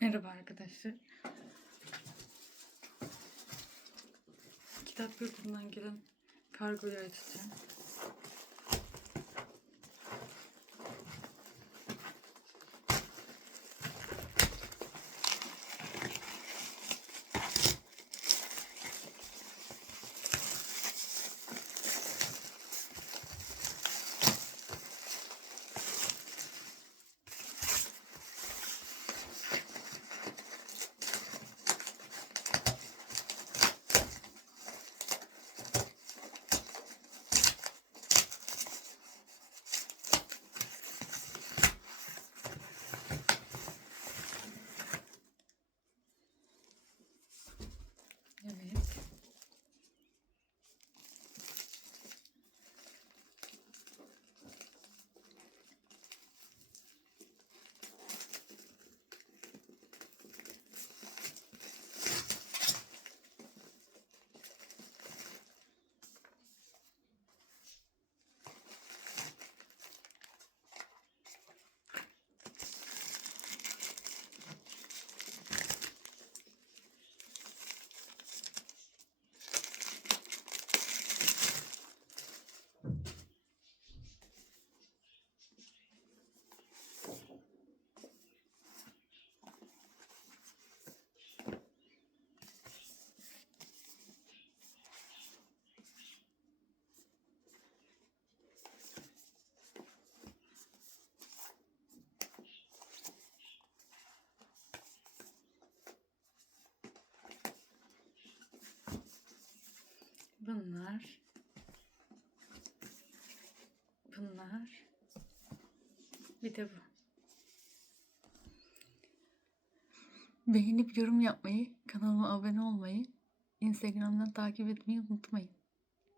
Merhaba arkadaşlar. Kitap yurdundan gelen kargoyu açacağım. Evet. Bunlar. Bir de bu. Beğenip yorum yapmayı, kanalıma abone olmayı, Instagram'dan takip etmeyi unutmayın.